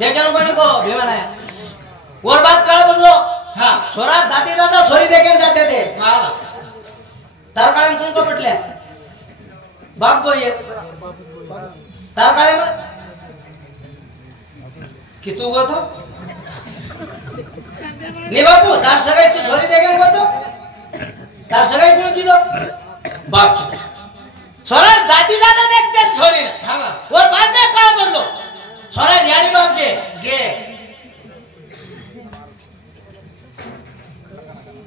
देखेन कोनी को बेमान आया और बात काल बदलो हां छोरा दादी दादा छोरी देखेन जाते थे हां तार काळे कोण को पटल्या बाप को ये तार काळे मग कितू गो तो ने बापू तार सगाई तू छोरी देखेन को तो तार सगाई कोण की दो बाप की छोरा दादी दादा देखते छोरी ने हां और बाद में काळ बदलो छोरा यारी बाप गे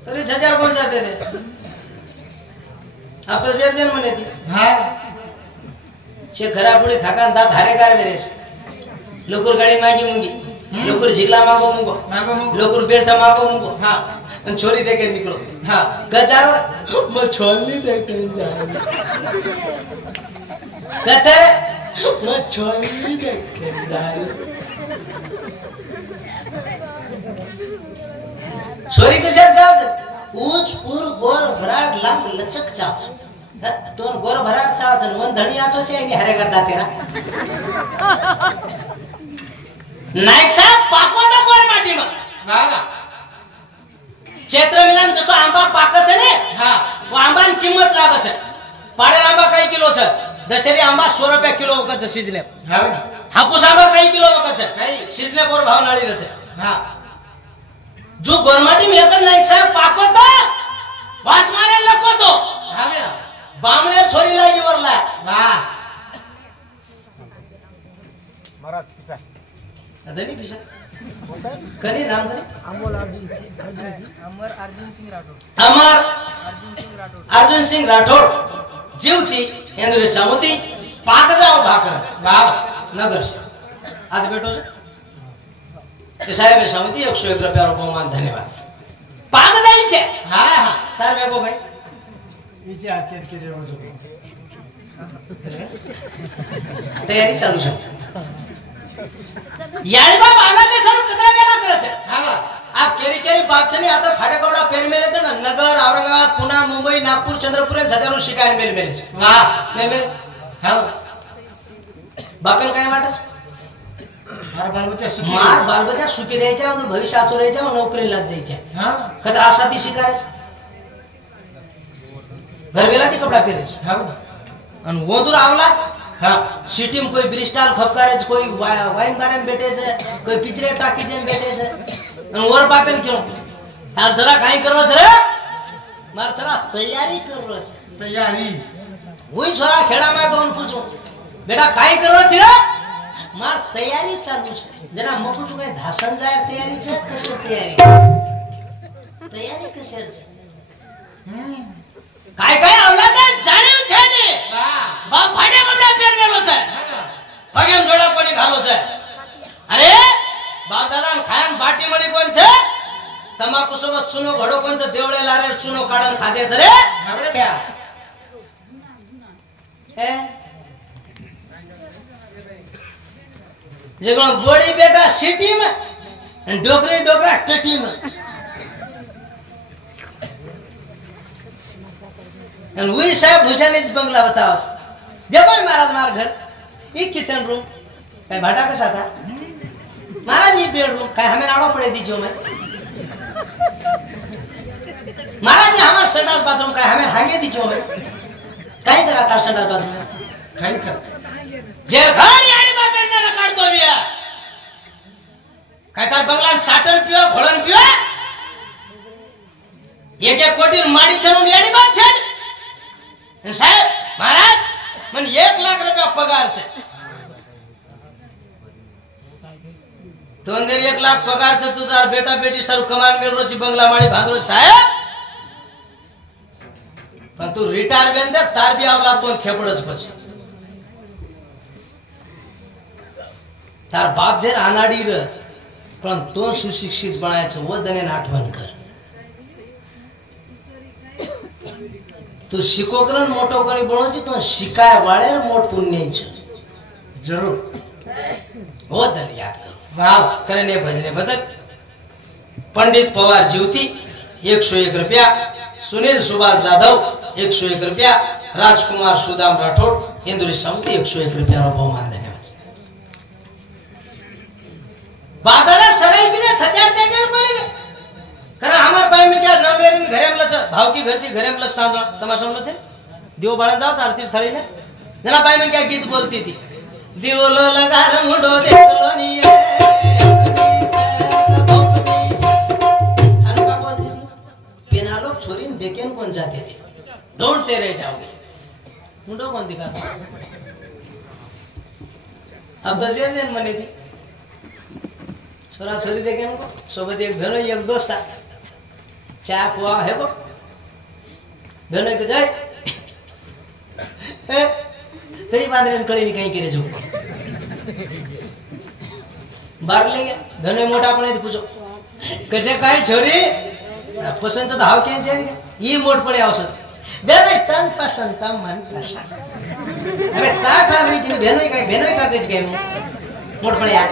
तरी हजार कोण जाते रे आप तो जर्जन म्हणे ती हां छे खरा पुढे खाका दात हारे कार वेरेस लोकर गाडी मागी मुंगी लोकर झिगला मागो मुंगो लोकर बेल्ट मागो मुंगो हां અને છોરી દેકે નીકળો हां ગજારો મ છોલની દેકે જાય કતે મ છોલની દેકે જાય છોરી કે સર જાવ ऊंच पूर गोर भराट लांब लचक चाव तो गोर भराट चाव जन वन धणियाचो छे एनी हरे करता तेरा नायक साहेब पाको तो गोर माटी में वाह चैत्र महिना जसो आंबा पाक छे ने हां वो आंबा ની કિંમત લાગે છે પાડેર આંબા કઈ કિલો છે દશેરી આંબા 100 રૂપિયા કિલો વખત છે સીઝને हां हापूस आंबा कई किलो वखत છે કઈ સીઝને કોર ભાવ નાળી રહે છે हां जो गोरमाटी में एकन नायक साहेब पाको तो वास मारे लको तो हां बे बामणे छोरी लागी वरला वाह महाराज किसा अदनी पिसा करी नाम करी अमर अर्जुन सिंह राठौड़ अर्जुन सिंह राठौड़ जीवती इंद्र समुती पाक जाओ भाकर वाह नगर से आज बैठो से साहेब समिति 101 रुपया बहुमान धन्यवाद पाक दाई छे हां हां तार बेगो भाई नीचे आके के रेवो जो तयारी चालू છે याळबा बाना ते सर कतरा वेला करे છે हां आप केरी केरी बाप छे ने आता फाटे कपड़ा पेर मेले છે ને नगर औरंगाबाद पुणे मुंबई नागपूर चंद्रपूर हजारों शिकायत मेल मेले છે वाह मेल हां बापेन काय वाटस मार बाल बच्चा सुखी मार बाल बच्चा सुखी द्यायचा आणि भविष्य आचो द्यायचा नोकरीला जायचा हां कदर आसाती शिकारेस घर वेला ती कपड़ा पेरेस हां आणि वो दूर आवला हां सिटी में कोई ब्रिस्टल खपकारेस कोई वाइन बारे में बैठे छे कोई पिछरे टाकी में बैठे छे आणि और बापेन क्यों तार जरा काई करनो छे रे मार जरा तैयारी करनो छे तैयारी वही छोरा खेड़ा में तो पूछो बेटा काई करनो छे रे मार तैयारी चालू छे जना मकू चुके धासन जाय तैयारी छे कशी तैयारी कशी छे काय काय औलाद जाणीव छे ने वाह बाप फाटे कपडा पेर मेलो छे पगेम जोड़ा कोनी घालो छे अरे बाप दादा खायन बाटी मळी कोण छे तमाकू सोबत चुनो घडो कोण छे देवळे लारे चुनो काढन खादे छे रे हां रे भ्या ए जगण बोडी बेटा सिटी में અને ડોકરી ડોકરા ટટી में અને વી સાહેબ ભૂષાની બંગલા बताओ देखो महाराज मार घर ये किचन रूम काय भाटा कसा था महाराज ये बेडरूम काय हमें आड़ो पड़े दीजियो मैं महाराज ये हमार संडास बाथरूम काय हमें हांगे दीजियो मैं काय करा तार संडास बाथरूम में खाई कर जे घर यानी बापेन ने रकाड दो बिया काय तार बंगला चाटन पियो घोळन पियो एक एक कोटी माडी छनो यानी बात छे साहेब महाराज मन 1 लाख रुपया पगार छे तो अंदर 1 लाख पगार छे तू तार बेटा बेटी सर कमान मेरो ची बंगला माडी भागरो साहेब पण तू रिटायर बेन दे तार बी आवला तो खेपडच પછી तार बाप देर आनाडी र पण तो सुशिक्षित बनायचं वदने आठवण कर तू शिको करन मोटो करी बनवची तो शिकाय वाळेर मोठ पुण्य छे जरूर वदन याद कर वाह करने भजने बदल पंडित पवार जीवती 101 रुपया सुनील सुभाष जाधव 101 रुपया राजकुमार सुदाम राठौड़ इंदुरी समिति 101 रुपया बहुमान धन्यवाद बादाला सगाई बिना सचार दे गेल बोले कारण हमार पाय में क्या न मेरीन घरेमलच भाव की घरती घरेमलच सांज तमाशामलच देव बाळा जाओ आरती थाळीने जना पाय में क्या गीत बोलती थी दिवलो लगार मुंडो देखलो नी हनुका बोलती थी बिना लोग छोरीन देखेन कौन जाते थे ढूंढते रह जाओगे मुंडो कौन दिखाता अब दशेर दिन मने थी छोरा छोरी देखे उनको सोबत एक बहनो एक दोस्त चा पुआ है वो बहनो को जाए तेरी बांधने कड़ी नहीं कहीं करे जो बार ले गया बहनो मोटा पड़े पूछो कैसे काय छोरी पसंद तो धाव क्या चाहिए ये मोट पड़े औसत बहनो तन पसंद था मन पसंद अबे ताठ आ रही थी बहनो का किस गेम मोट पड़े आ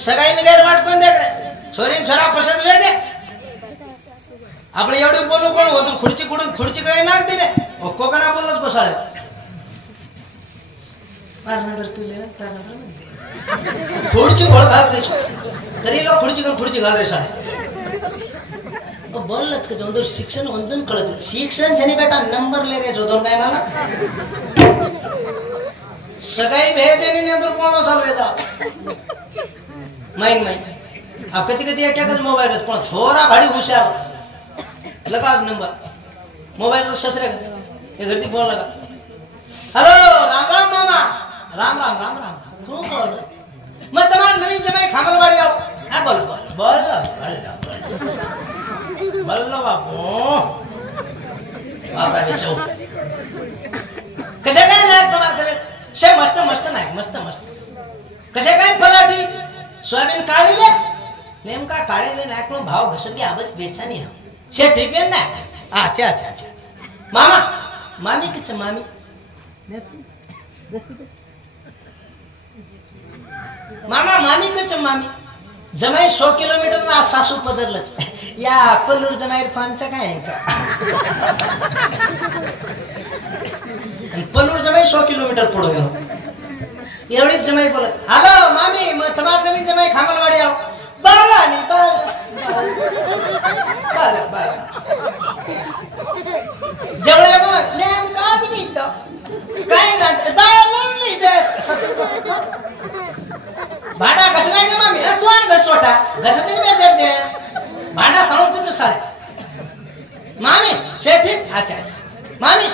सगाई में गैर वाट कोण देख रे छोरी छोरा पसंद ले दे आपण एवढी बोलू कोण होतो खुर्ची कुडून खुर्ची काही नाक दिले ओक्को का ना बोललोच बसाळे मारणार तुले ताना खुर्ची गोळ घाल रे तरी लोक खुर्ची घाल रे साळे बोललच का जोंदर शिक्षण वंदन कळत शिक्षण जनी बेटा नंबर ले रे जोदोन काय मला सगाई भेदेने ने अंदर कोण चालू येता माइन अब कदी क्या मोबाइल पण छोरा भाड़ी होशियार लगा नंबर मोबाइल पर ससरे ये घर फोन लगा हेलो राम राम मामा राम तू बोल मैं तमार नवीन जमाई खामलवाड़ी आओ हां बोल बापू बापरा बेचो कसे काय लाग तमार करे शे मस्त नाही कसे काय पलाटी सोयाबीन काढी ले नेमका काढे ले नाकलो भाव घसर की आवाज बेचानी है शे ठीपेन ना अच्छा मामा मामी किच मामी मामा मामी किच मामी जमाई 100 किलोमीटर ना सासू पदरलच या पल्लूर जमाई फानचा काय आहे का पल्लूर जमाई 100 किलोमीटर पुढे गेलो एवढीच जमाई बोलत हॅलो मामी मग तमार नवीन जमाई खामलवाडी आओ बाला जवळे मग नेमका दिनीत काय ना बाळली दे भाडा घसला के मामी तू आण घसोटा घसते बे जरजे भाडा ताऊ पुचू साळे मामी शेठी अच्छा मामी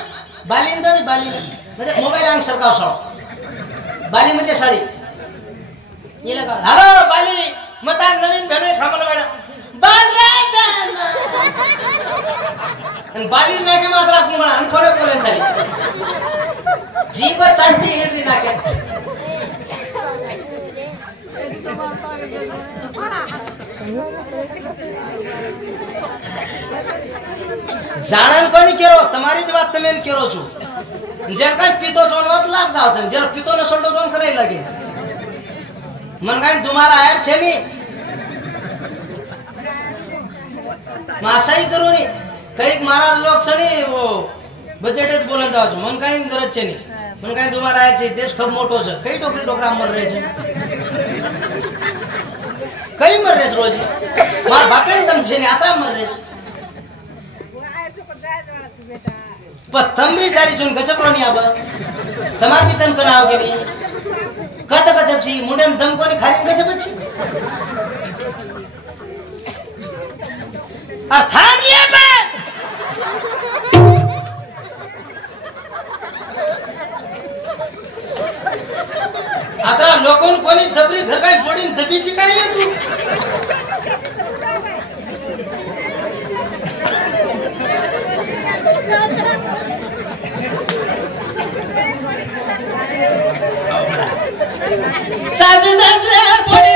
बालिंद म्हणजे मोबाईल अंग सरकाव साळो बाली म्हणजे साडी ये लगा हॅलो बाली मता नवीन भेनो खामलवाडा बाली नाके मात्र आपण म्हणा अनखोडे बोलेन साडी जीभ चाटली हेडली नाके जाणन कोणी केरो તમારી જ વાત તમે કેરો છો जर काय पितो जोनवत लाग जावत जर पितो न सोडो जोन खडे लागे मन काय तुम्हारा आयर छे मी मासाई करूनी काही महाराज लोक छनी वो बजेटेत बोलन जाव छ मन काय गरज छे नी मन काय तुम्हारा आयर छे देश खूप मोठो छ काही टोकरी टोकरा मर रे छे काही मर रे रोज मार बापे दम छे नी आता मर रे तंबी जारी चुन गचपरोनी आब तमार भी तम कराव के नहीं कत गजब छी मुंडन दम कोनी खारी गजब छी अर्थानिए पे आता लोकन कोनी दबरी घर काय बोडीन दबीची काय तू सासू सासरे पोडी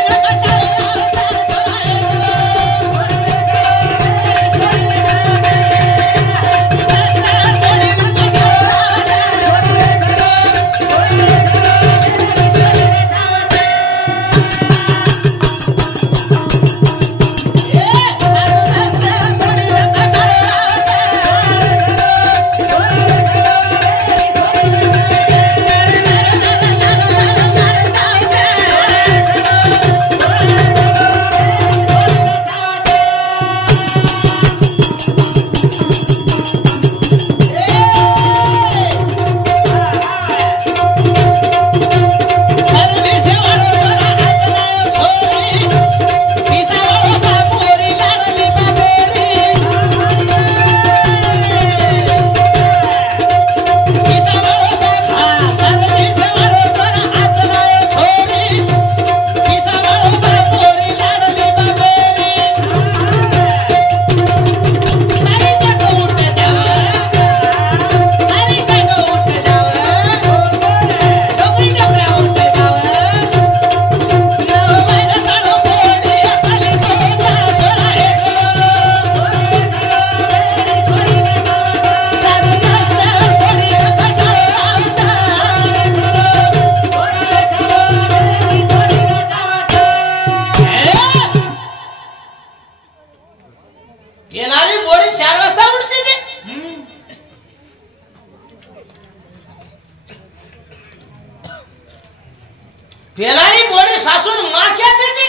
पेलारी बोड़ी सासुन माँ कहती थी,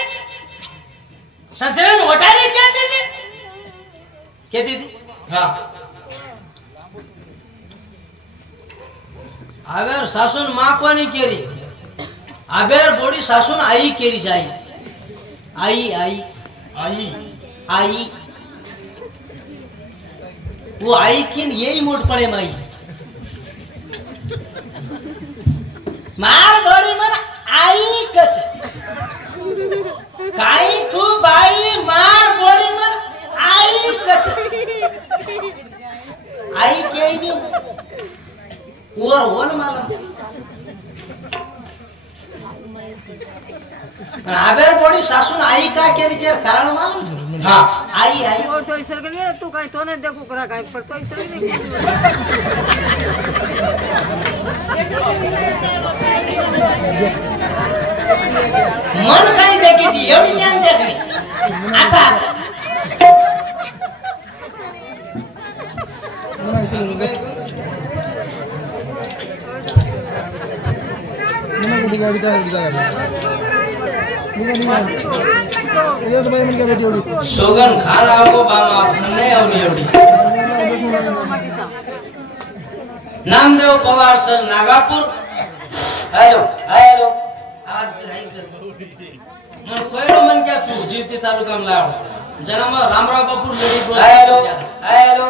ससुरन वटारी कहती थी, कहती थी। हाँ आवेर सासुन माँ को नहीं केरी, आवेर बोड़ी सासुन आई केरी जाई, आई आई आई आई वो आई किन यही मोट पड़े माई मार बड़ी मन आई कच काई को बाई मार बड़ी मन आई कच आई के ही नहीं और वन मालूम आवेर बड़ी सासुन आई का के रिचर कारण मालूम छे हाँ आई आई और तो इसर के लिए तू काई तो ने देखो करा काई पर तो इसर नहीं मन काही देखी जी एवढी ज्ञान देखली आता सोगन खाना को बामा फन्ने एवढी Namdev Pawar sir Nagapur hello hello आज काय कर मन पहिलो मन क्या छु जीवती तालुका में लाव जन्म रामराव बापूर लेडी हेलो हेलो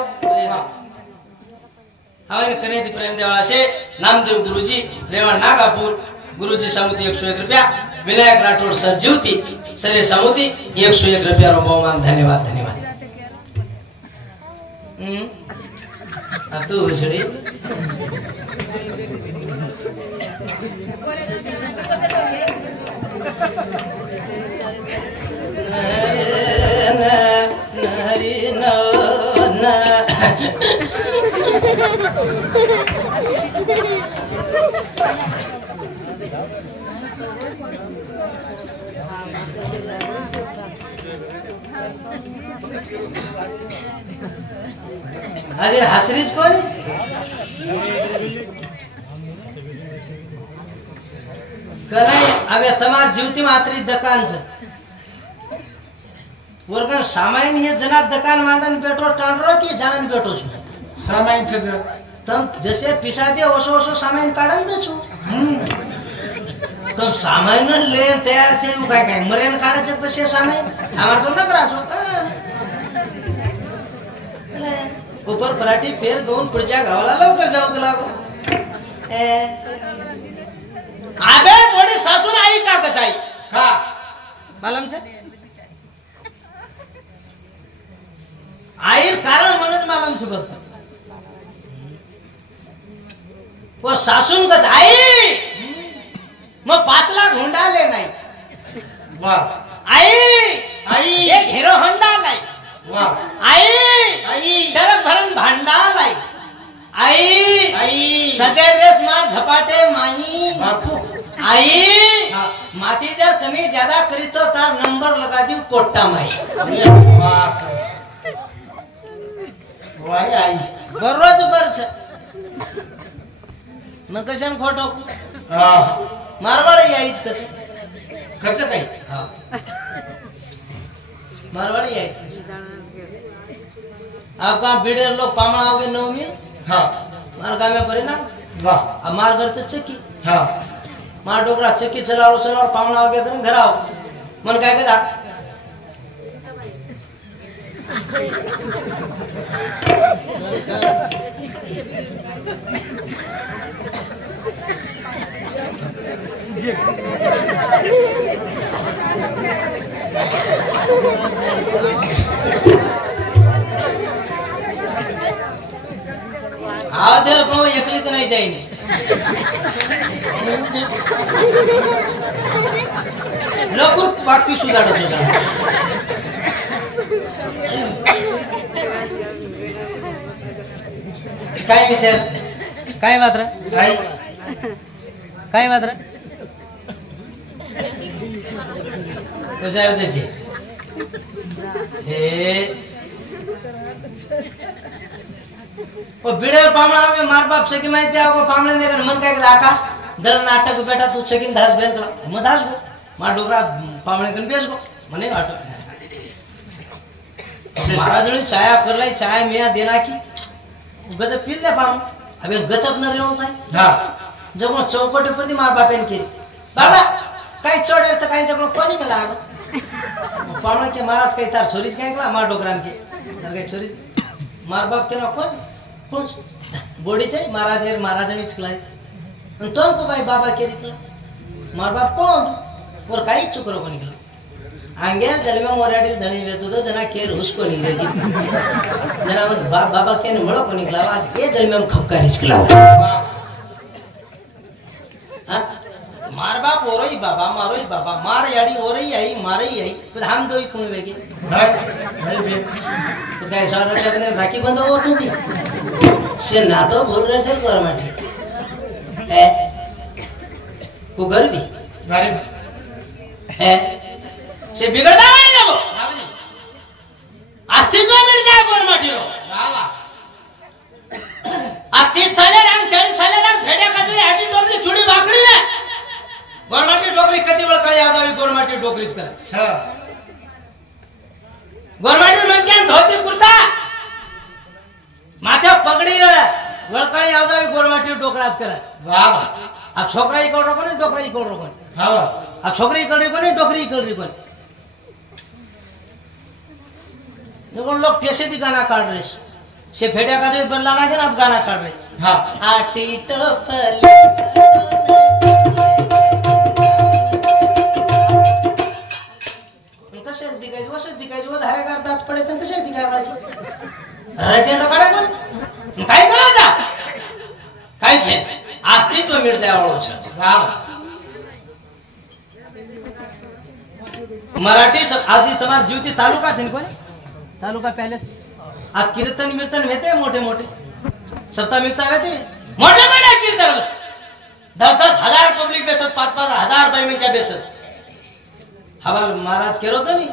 हमारे कनेदी प्रेम देवाला से नामदेव गुरुजी रेवा नागापूर गुरुजी समुदी 101 रुपया विनायक राठौड़ सर जीवती सरे समुदी 101 रुपया रो बहुमान धन्यवाद धन्यवाद अब तू हुसड़ी नरी न अगर हसरीज कोण कराय अबे तमार जीवती मात्री दुकान छ वर्गन सामाइन हे जना दुकान मांडन बेटो टांडरो की जानन बेटो छु सामाइन छ ज तम जसे पिसाजे ओसो ओसो सामाइन काढन दे छु तम सामाइन ले तयार छे उ काय काय मरेन काढे छ पसे सामाइन हमार तो न करा छु ऊपर पराठी फेर गऊन पुढच्या गावाला लवकर जाऊ लागो आबे मोडी सासून आई का कचाई का मालूम छे आईर कारण मनच मालूम छे बघ वो सासून कच आई मग 5 लाख हुंडा ले नाही वाह आई आई एक हिरो होंडा लाई वाह आई आई डरक भरन भांडा लाई आई आई सदैव रेस मार झपाटे माई बापू आई हाँ। माती जर कमी ज्यादा करीस तो तार नंबर लगा दी कोट्टा माई वाह वारे आई बरोज बर छ न कशान खोटो हां मारवाडी यायच कसे कच्चं काही हा मारवाडी यायच कसे आपका बिडर लोग पामणा आओगे नवमी हां मार गाव में परिणाम वाह मार घर तो चक्की हां मार डोकरा चक्की चलाओ पामणा आओगे घर आओ मन काय कदा आधर पण एकली तर नाही जाईनी लवकर बाकी सुधारत तुझा काय विषय काय मात्र आई काय मात्र विचार त्याची हे बिडर पामणा मार बाप से की माहिती आहे पामणे देकर मन काय आकाश दर नाटक बेटा तू चकीन धास बेन कला मग धास गो मा डोकरा पावणे कन बेस गो मने नाटक महाराज छाया करलाई छाया मिया देना की गजब पील दे पाम अबे गजब न रेव काय हा जब चौपटे प्रति मार बापेन के बाबा काय चढेछ काय जब कोनी के लाग पावणे के महाराज काय तार छोरीज काय कला मार डोकरान के तर काय छोरीज मार बाप के न कोण बोडी चाहिँ महाराजनी चिकलाई अनि तोन को भाई बाबा के निकला मार बाप कोण और काही चुकरो को निकला आंगेर जलमा मोराडी धणी वेतो तो जना केर हुसको नहीं रही जना बाबा के ने मळो को निकला ए जलमा में खपका निकला हां मार बाप ओरई बाबा मार याडी ओरई आई मारई आई तो हम दोई कुण वेगे नाही बे उसका इशारा से ने राखी बंद हो थी से ना तो बोल रहे थे गवर्नमेंट है को घर भी गरीब है से बिगड़ता नहीं लगो अस्तित्व मिल जाए गवर्नमेंट रो राला आ 30 साले रंग 40 साले रंग फेड्या कचरी हाटी टोपली चुडी वाकडी ना गवर्नमेंट डोकरी कधी वेळ काय याद आवी गवर्नमेंट डोकरीच करा छ गवर्नमेंट मन क्या धोती कुर्ता माथे पगड़ी रे वेळ काय याद आवी गवर्नमेंट डोकराच करा राला आ छोकरा इकड़ रो कोने डोकरा इकड़ रो कोने हा बस आ छोकरी इकड़ रो कोने डोकरी इकड़ रो कोने देखो लोग कैसे भी गाना काट रहे से फेड्या का जो बदला ना के ना अब गाना काट रहे हा आटी टोपली कसे दिखायचे वो धारे करतात पडे तर कसे दिखायचे राजेंद्र काढा कोण काय करायचा काय छे अस्तित्व मिळते आवडो छ राला मराठी आदि तुम्हार जीवती तालुका छे कोणी तालुका पॅलेस आ कीर्तन मीर्तन होते मोठे मोठे सप्ताह मिगता होते मोठे मोठे कीर्तन 10-10 हजार पब्लिक बेसस 5-5 हजार बाई क्या बेसस हवाल महाराज केरो तो नहीं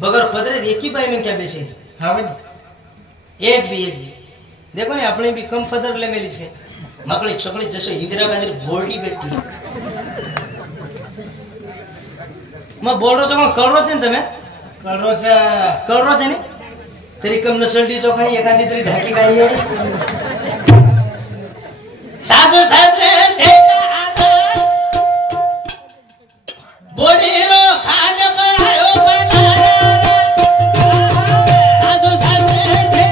बगर पदरे एक ही बाई में क्या बेचे हा बनी एक भी देखो ने अपने भी कम पदर ले मेली छे मकड़ी छोकड़ी जैसे इंदिरा गांधी बोलडी बेटी मैं बोल रहा हूं कर रो छे तमे कर रो छे ने तेरी कम नसलडी जो खाई एखादी तरी ढाकी खाई है सासू सासरे छे बोडी रो खाने पर आयो पधारा सासू सासरे छे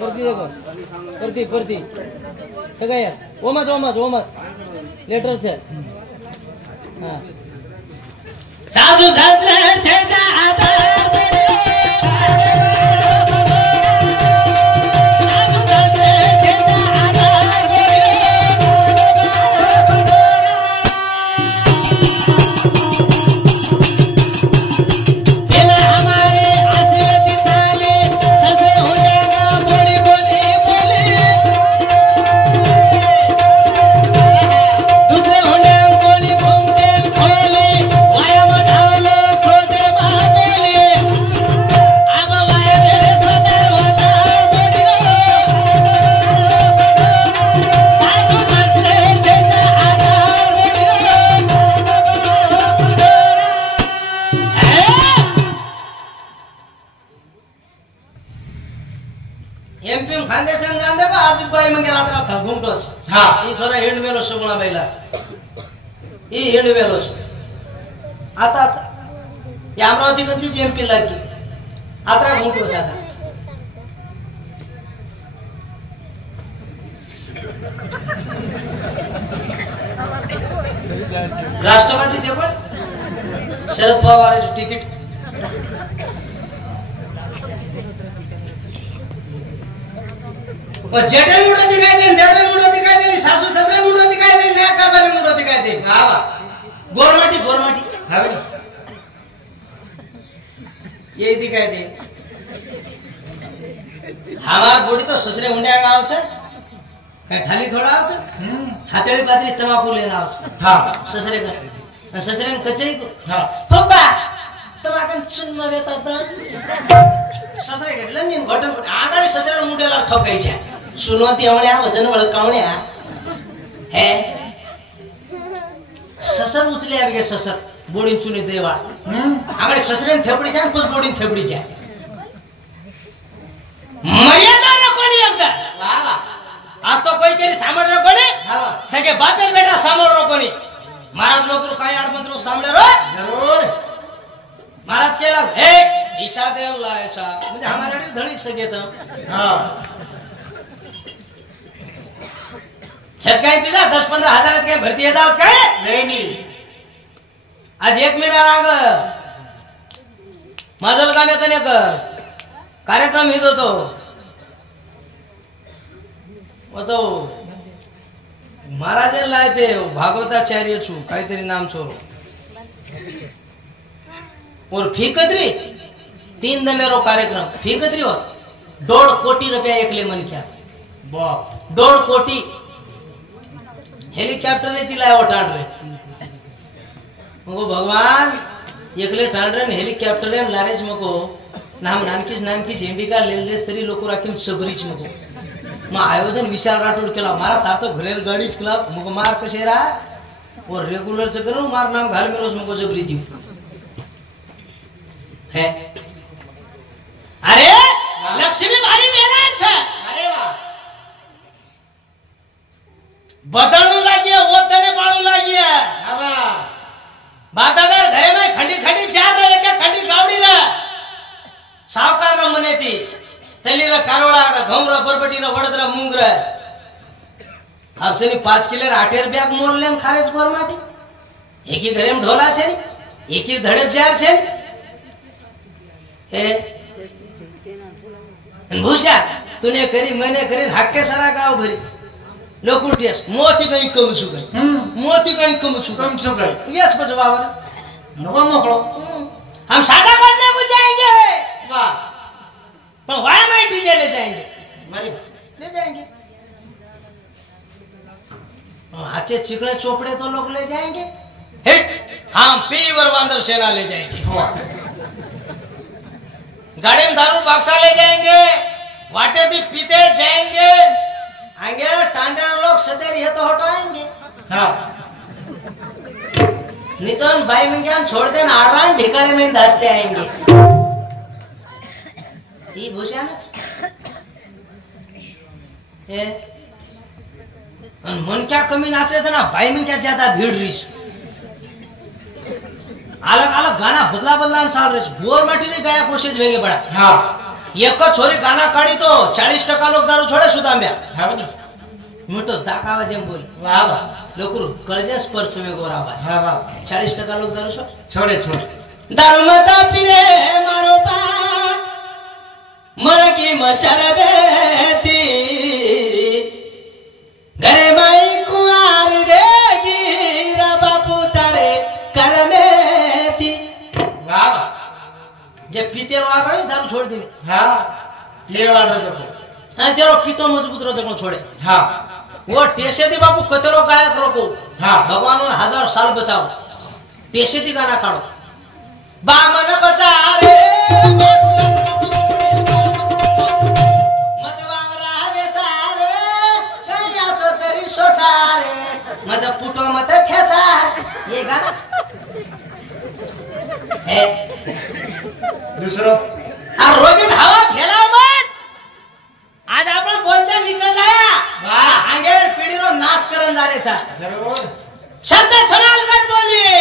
बोडी रो परती सगळ्या ओमच लेटर छे हां सासू सासरे छे जादा एमपीएम फाउंडेशन जान देखो आज बाई मंगे रात्र घुमटोस हां ई छोरा हेंड मेलो सुगुणा बाईला ई हेंड मेलो आता या अमरावती मध्ये एमपी लागी आत्रा घुमटोस आता राष्ट्रवादी देखो शरद पवार टिकट वो जेठे मुंडो दिखाई दे, देवरे मुंडो दिखाई दे, सासू ससरे मुंडो दिखाई दे, नया कारभारी मुंडो दिखाई दे। गोरमाटी गोरमाटी ये दिखाई दे। हमार बोडी तो ससरे मुंड्या गाव छे, काय ठाली थोड़ा आव छे, हाथेड़ी पातरी तमाकू लेना आव छे। हाँ ससरे का ससरे कचई तो हाँ पप्पा तमाकन चुन्मा वेता द ससरे का लनिन घटन आगाडी ससरे मुंडेला ठोकाई छे। सुनोती हमण्या वजन वळकावण्या हे ससर उचले आवे ससर बोडी चुनी देवा आगाडी ससरे थेपडी छे पस बोडी थेपडी छे। मर्यादा रखोनी एकदा आज तो कोई केरी सामोर रखोनी सगे बापेर बेटा सामोर रखोनी महाराज लोकरू काय आडमंत्रो सामने रो जरूर महाराज केला हे ईशा देव लायचा म्हणजे हमारे धणी सगे तो हाँ छच काय पिसा 10-15 हजारात काय भरती येतात काय नहीं आज 1 महिना राग माझल काम येतं एक कार्यक्रम येत होतो तो महाराजन लाय ते भागवताचार्य छु काहीतरी नाम छोरो और फी कतरी 3 दिनेरो कार्यक्रम फी कतरी होत 1.5 कोटी रुपया एकले मन क्या बाप 1.5 कोटी हेलिकॉप्टर ने तिला ओटाड रे मगो भगवान एकले टाड रे हेलिकॉप्टर ने लारेज मको नाम नानकीस इंडिका लेलेस तरी लोक राखीम सगरीच मको मग आयोजन विशाल राठोड केला मारा तातो घरेल गाडीच क्लब मग मार कशेरा और रेगुलर च करू मार नाम घाल मेरोज मको जबरी दिउ है अरे लक्ष्मी भारी वेलान छे अरे वाह बदलू लागिए ओतने बाळू लागिए हवा बादादार घरे में खंडी खंडी चार रहे के खंडी गावडी रे सावकार र मनेती तली रे कारोळा रे घऊं रे बरबटी रे वडदरा मूंग रे आपसनी 5 किलो 8 बैग मोर लेन खारेज गोरमाटी एकी घरे में ढोला छे एकी धड़ेप जार छे ए भूषा तूने करी मैंने करी हक्के सारा गाव भरी लोक उठियस मोती कहीं कम छु गई मोती कहीं कम छु कम छु गई व्यास बचवावर नको मोकळो हम साटा करने को जाएंगे वाह पर वहां में डीजे ले जाएंगे मारी ले जाएंगे और हाथे चिकने चोपड़े तो लोग ले जाएंगे हिट हम पीवर बांदर सेना ले जाएंगे गाड़ी में दारू बक्सा ले जाएंगे वाटे भी पीते जाएंगे आगे टांडर लोग सदैव ये तो हटाएंगे हाँ नितन भाई में ज्ञान छोड़ देना आराम ढिकाले में दसते आएंगे ये भूषण ए मन क्या कमी नाच रहे थे ना भाई में क्या ज्यादा भीड़ रही अलग अलग गाना बदला बदला चाल रहे गोरमाटी ने गाया कोशिश वेगे बड़ा हाँ एक छोरी गाना काढ़ी तो 40% लोग दारू छोड़े सुदाम्या हाँ मैं तो दाकावा जेम बोली वाह वाह लोकरू कळजे स्पर्श में गोर आवाज हाँ वाह 40% लोग दारू छोड़े छोड़े दारू मता पीरे मारो बा मर की मशरबेती घरे माई कुआर रे गिरा बापू तारे करमेती वाह वाह जब पीते वार रही दारू छोड़ दी हाँ प्ले वाला जब हाँ जरो पीतो मजबूत रो जको छोड़े हाँ वो टेसे दी बापू कतरो गायक रोको हाँ भगवान और 1000 साल बचाओ टेसे दी गाना काढ़ो बामन बचा रे मत बावरा बेचारे कहिया चोतरी सोचारे मत पुटो मत खेचा ये गाना है दूसरो और रोगिन हवा फैलाओ मत आज आपण बोलते निकल जाया वाह आगे पीढ़ी रो नाश करन जा रे था जरूर शब्द सुनाल कर बोलिए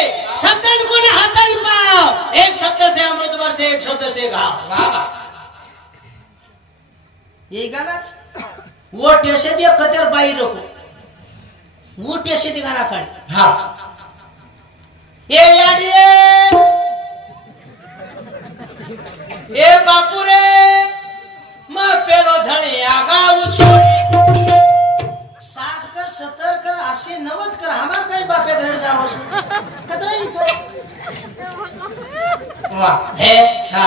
शब्द को न हाथन पाओ एक शब्द से अमृत वर्ष एक शब्द से गाओ वाह वाह यही गाना वो टेसे दिया कतर बाई रखो वो टेसे दी गाना काढ़ी हाँ ये याडिए ए बापू रे मैं पेलो धनी आगा छोड़ी कतरा इथं वा हे हा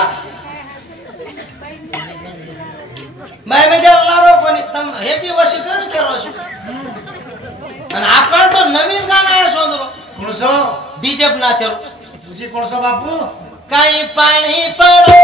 मैं लारो कोणी तम हे की वशी करून केरो छ आणि आपण तो नवीन गाणं आहे शोधलो कोणसो डीजे नाचरो तुझी कोणसो बापू काही पाणी पडो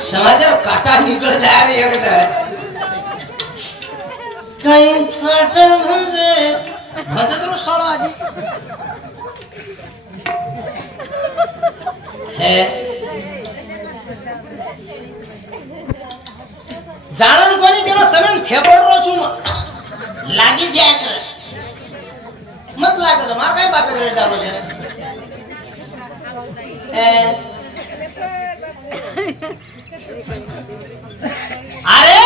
समाचार काटा निकल जा रही है कहीं काटा भजे भजे तो साला जी है जाणन कोणी केलो तमे थेपडरो छु लागी जाय कर मत लागो मार काय बापे घरे जानो छे अरे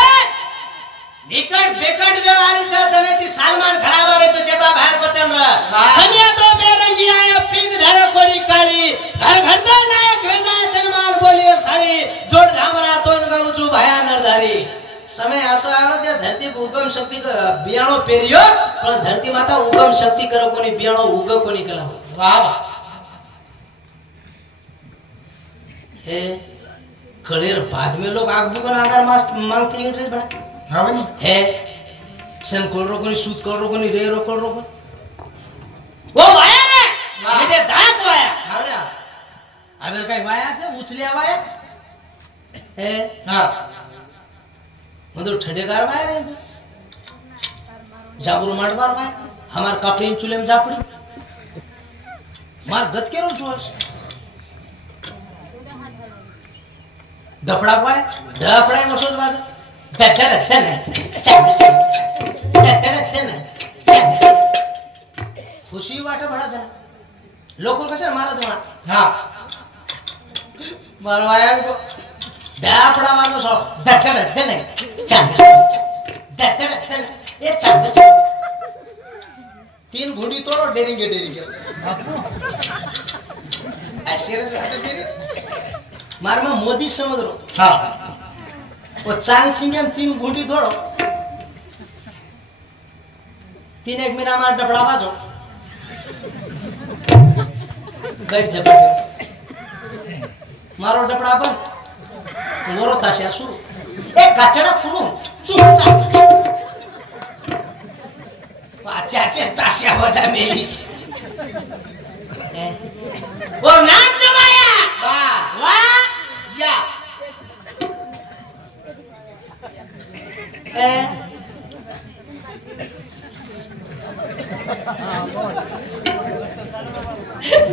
बिकट बेकट वेळ आली छ तने ती सलमान खराब आरे छ चेता बाहेर बचन र समिया तो बेरंगी आयो पिंग धर कोरी काळी घर घरचा लायक वेजा तनमान बोलियो साळी जोड धामरा तोन गाऊचू भाया नरधारी समय असो आलो जे धरती उगम शक्ति बियाणो पेरियो पण धरती माता उगम शक्ति करो कोनी बियाणो उग कोनी कला वाह वाह हे कलेर बाद में लोग आग बुकन आगर मांगते इंटरेस्ट बढ़ा हाँ बनी है सम कोल रो कोनी सूत कोल रो कोनी रे रो कोल रो वो वाया ने बेटे दांत वाया हाँ रे अगर कहीं वाया छे उछलिया वाया है हाँ मतलब ठंडेगार वाया रे जाबरू मारवार वाया हमार कपड़े चूल्हे में जापड़ी मार गत के रो जोश डफड़ा पाए डफड़ा मसोज बाज डडड डन चक डडड डन खुशी वाटे बड़ा जना लोको कसे मारत म्हणा हाँ मारवाया को डफड़ा मारनो सो डडड डन चक डडड डन ये चक तीन घुंडी तोड़ो डेरिंगे आश्चर्य वाटे तेरी मार में मोदी समझ रो हाँ वो चांग चिंगम तीन घुंडी तोड़ो तीन एक मेरा मार डबड़ा बाजो बैठ झपटे मारो डबड़ा बंद मोरो ताशिया शुरू एक गाचड़ा कुणू चुप चाचे ताशिया बजा मेली और नाच जमाया वाह वाह या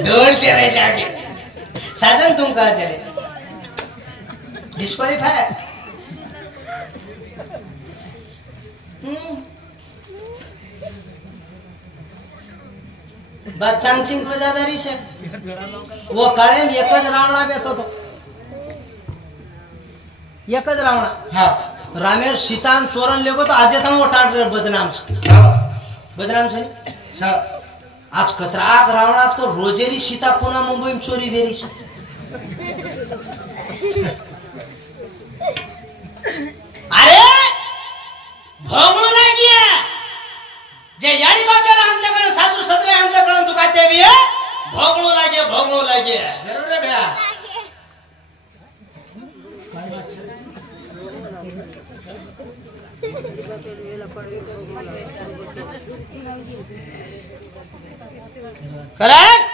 ढोलते रह जाके साजन तुम कहा चले डिस्क्वालीफाई बात चांगचिंग वजादारी छे वो काळे में एक ज रावणा बेतो तो एक ज रावणा हाँ रामेर सीतान चोरन लेगो तो आज तम वो टाट बदनाम छे हाँ बदनाम छे सा आज कतराक रावण आज को रोजेरी सीता पुन्हा मुंबई में चोरी वेरी छे अरे भोगणो लागिया जे याडी बापेरा अंत करे सासू ससरे अंत करण दुखाते भी है भोगणो लागे जरूर है भैया करेक्ट